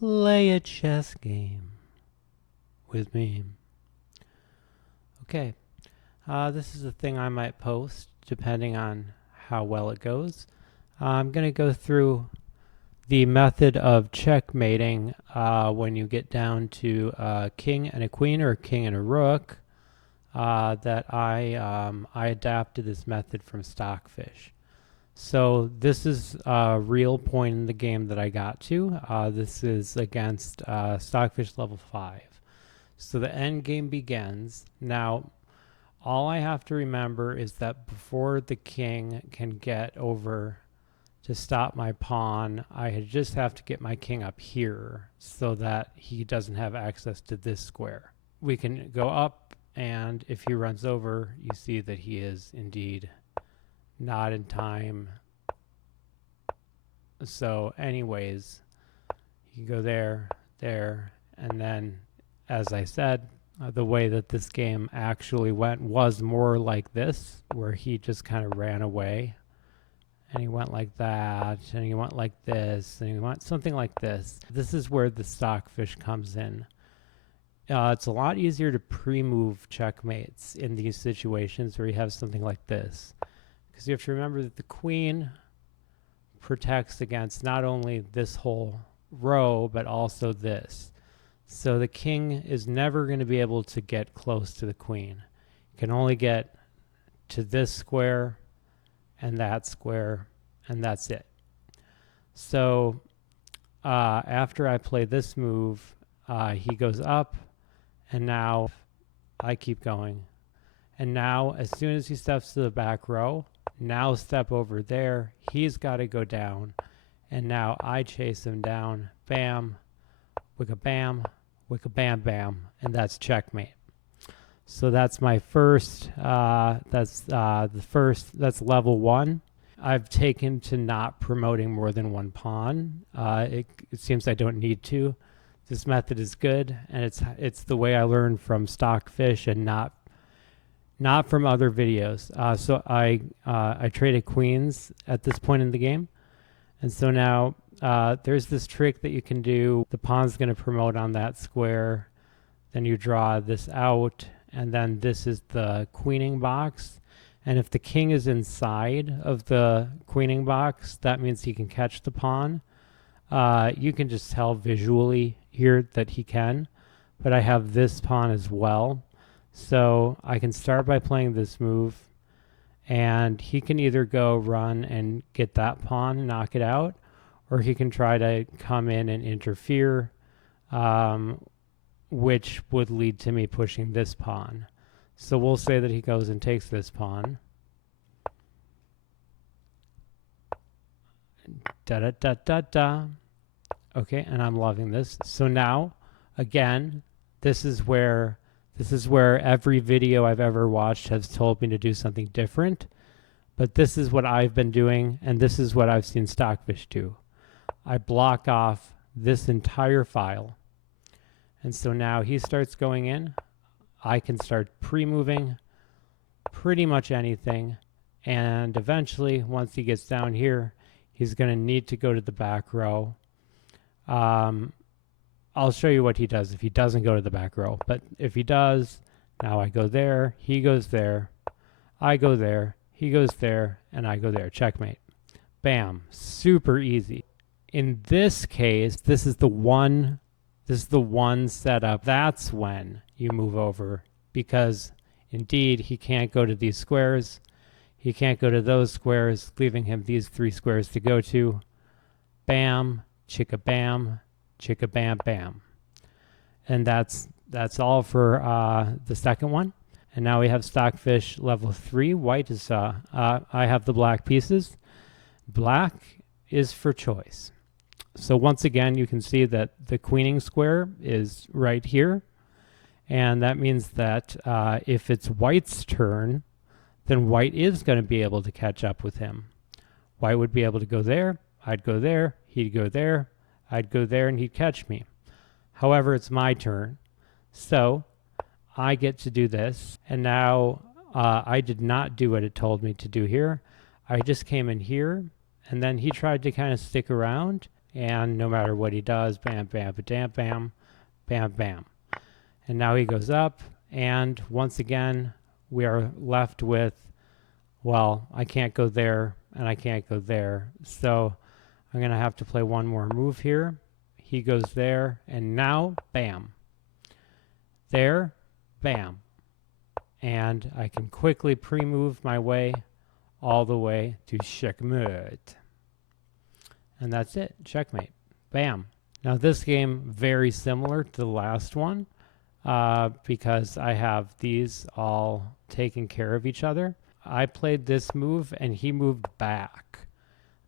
play a chess game with me. Okay, this is a thing I might post depending on how well it goes. I'm going to go through the method of checkmating when you get down to a king and a queen or a king and a rook. That I adapted this method from Stockfish. So this is a real point in the game that I got to. This is against Stockfish Level 5. So the end game begins. Now, all I have to remember is that before the king can get over to stop my pawn, I just have to get my king up here so that he doesn't have access to this square. We can go up, and if he runs over, you see that he is indeed not in time. So anyways, you go there, and then, as I said, the way that this game actually went was more like this, where he just kind of ran away. And he went like that, and he went like this, and he went something like this. This is where the Stockfish comes in. It's a lot easier to pre-move checkmates in these situations where you have something like this. Because you have to remember that the queen protects against not only this whole row, but also this. So the king is never going to be able to get close to the queen. You can only get to this square and that square, and that's it. So after I play this move, he goes up, and now I keep going. And now, as soon as he steps to the back row, now step over there, he's got to go down, and now I chase him down, bam, wicka-bam, wicka-bam-bam, and that's checkmate. So that's my first, that's level 1. I've taken to not promoting more than one pawn. It seems I don't need to. This method is good, and it's the way I learned from Stockfish and not from other videos. So I traded queens at this point in the game, and so now there's this trick that you can do. The pawn's going to promote on that square, then you draw this out, and then this is the queening box. And if the king is inside of the queening box, that means he can catch the pawn. You can just tell visually here that he can, but I have this pawn as well. So I can start by playing this move, and he can either go run and get that pawn, knock it out, or he can try to come in and interfere, which would lead to me pushing this pawn. So we'll say that he goes and takes this pawn. Da-da-da-da-da. Okay, and I'm loving this. So now, again, this is where every video I've ever watched has told me to do something different. But this is what I've been doing, and this is what I've seen Stockfish do. I block off this entire file. And so now he starts going in. I can start pre-moving pretty much anything. And eventually, once he gets down here, he's going to need to go to the back row. I'll show you what he does if he doesn't go to the back row. But if he does, now I go there, he goes there, I go there, he goes there, and I go there. Checkmate. Bam. Super easy. In this case, this is the one setup. That's when you move over, because indeed he can't go to these squares. He can't go to those squares, leaving him these 3 squares to go to. Bam, chicka-bam, chicka-bam-bam. And that's all for the second one. And now we have Stockfish level 3. White is, I have the black pieces. Black is for choice. So once again, you can see that the queening square is right here. And that means that if it's white's turn, then white is going to be able to catch up with him. White would be able to go there, I'd go there, he'd go there, I'd go there, and he'd catch me. However, it's my turn. So I get to do this. And now I did not do what it told me to do here. I just came in here, and then he tried to kind of stick around. And no matter what he does, bam, bam, bam, bam, bam, bam. And now he goes up, and once again, we are left with, well, I can't go there, and I can't go there. So I'm going to have to play one more move here. He goes there, and now, bam. There, bam. And I can quickly pre-move my way all the way to checkmate. And that's it, checkmate. Bam. Now this game, very similar to the last one, because I have these all taking care of each other. I played this move and he moved back.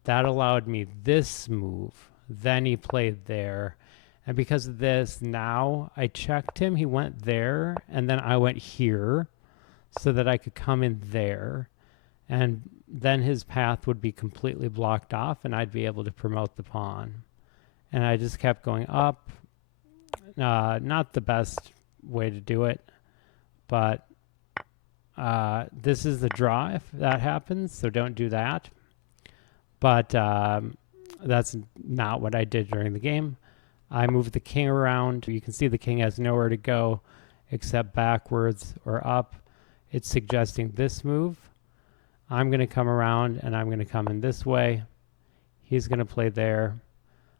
That allowed me this move. Then he played there. And because of this, now I checked him. He went there, and then I went here so that I could come in there. And then his path would be completely blocked off, and I'd be able to promote the pawn. And I just kept going up. Not the best way to do it, but this is the draw if that happens, so don't do that. But that's not what I did during the game. I moved the king around. You can see the king has nowhere to go except backwards or up. It's suggesting this move. I'm going to come around and I'm going to come in this way. He's going to play there.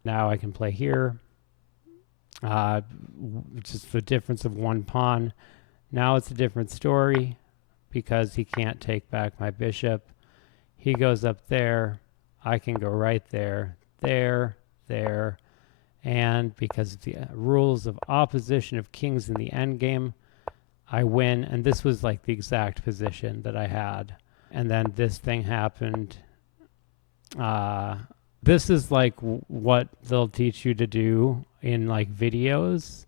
Now I can play here. Just the difference of one pawn. Now it's a different story because he can't take back my bishop. He goes up there. I can go right there, there, there. And because of the rules of opposition of kings in the endgame, I win. And this was like the exact position that I had. And then this thing happened. This is like what they'll teach you to do in like videos.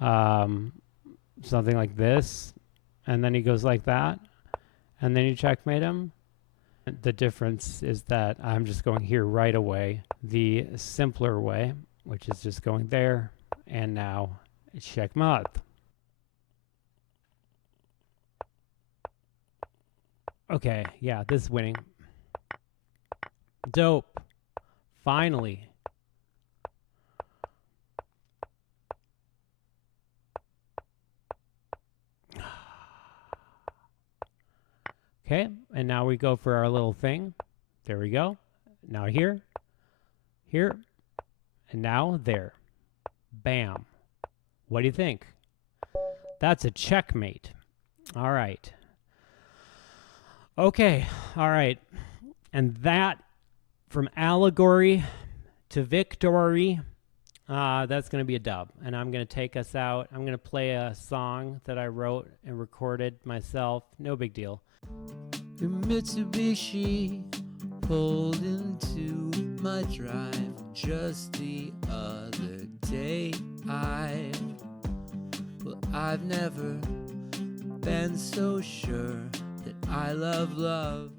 Something like this. And then he goes like that. And then you checkmate him. The difference is that I'm just going here right away. The simpler way, which is just going there, and now it's checkmate. Okay, yeah, this is winning. Dope. Finally. Okay, and now we go for our little thing. There we go. Now here, here, and now there. Bam. What do you think? That's a checkmate. All right. Okay, all right. And that, from allegory to victory, that's going to be a dub. And I'm going to take us out. I'm going to play a song that I wrote and recorded myself. No big deal. Your Mitsubishi pulled into my drive just the other day. I've never been so sure that I love love.